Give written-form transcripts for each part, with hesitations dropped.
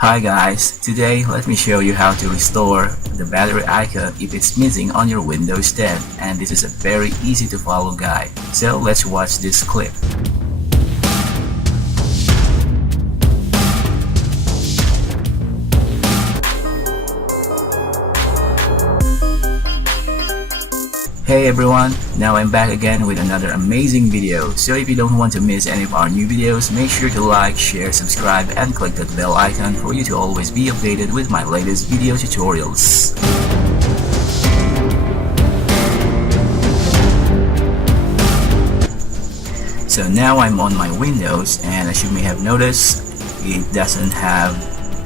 Hi guys, today let me show you how to restore the battery icon if it's missing on your Windows 10, and this is a very easy to follow guide. So let's watch this clip. Hey everyone, now I'm back again with another amazing video. So if you don't want to miss any of our new videos, make sure to like, share, subscribe, and click that bell icon for you to always be updated with my latest video tutorials. So now I'm on my Windows, and as you may have noticed, it doesn't have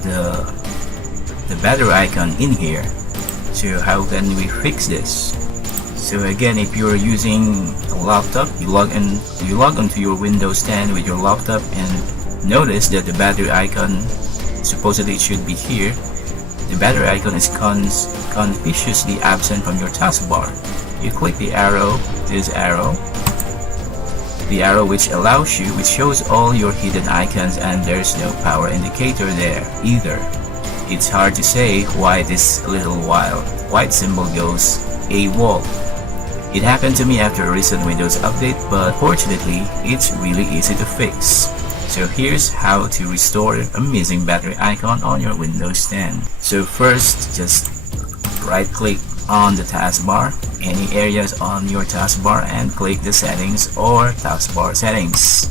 the battery icon in here. So how can we fix this? So again, if you're using a laptop, you log onto your Windows 10 with your laptop and notice that the battery icon supposedly should be here. The battery icon is conspicuously absent from your taskbar. You click the arrow, this arrow, the arrow which shows all your hidden icons, and there's no power indicator there either. It's hard to say why this little white symbol goes AWOL. It happened to me after a recent Windows update, but fortunately, it's really easy to fix. So here's how to restore a missing battery icon on your Windows 10. So first, just right click on the taskbar, any areas on your taskbar, and click the settings or taskbar settings.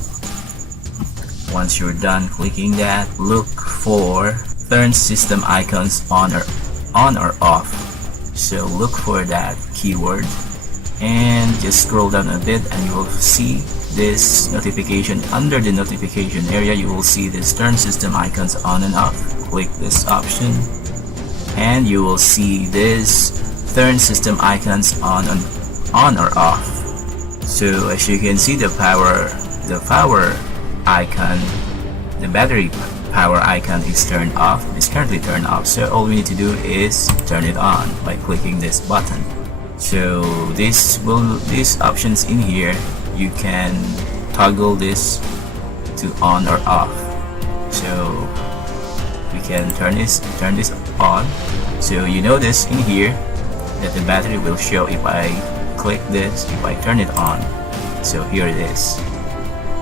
Once you're done clicking that, look for turn system icons on or off. So look for that keyword and just scroll down a bit, and you will see this notification. Under the notification area, you will see this turn system icons on and off. Click this option and you will see this turn system icons on or off. So as you can see, the power icon, the battery power icon is turned off. It's currently turned off, so all we need to do is turn it on by clicking this button. So these options in here, you can toggle this to on or off. So we can turn this on. So you notice in here that the battery will show if I click this, if I turn it on. So here it is.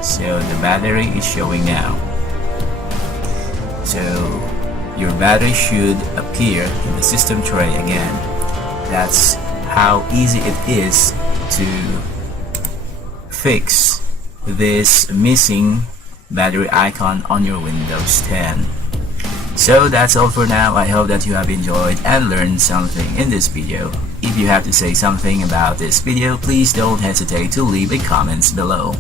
So the battery is showing now. So your battery should appear in the system tray again. That's how easy it is to fix this missing battery icon on your Windows 10. So that's all for now. I hope that you have enjoyed and learned something in this video. If you have to say something about this video, please don't hesitate to leave a comments below.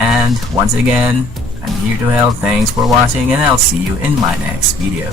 And once again, I'm here to help. Thanks for watching, and I'll see you in my next video.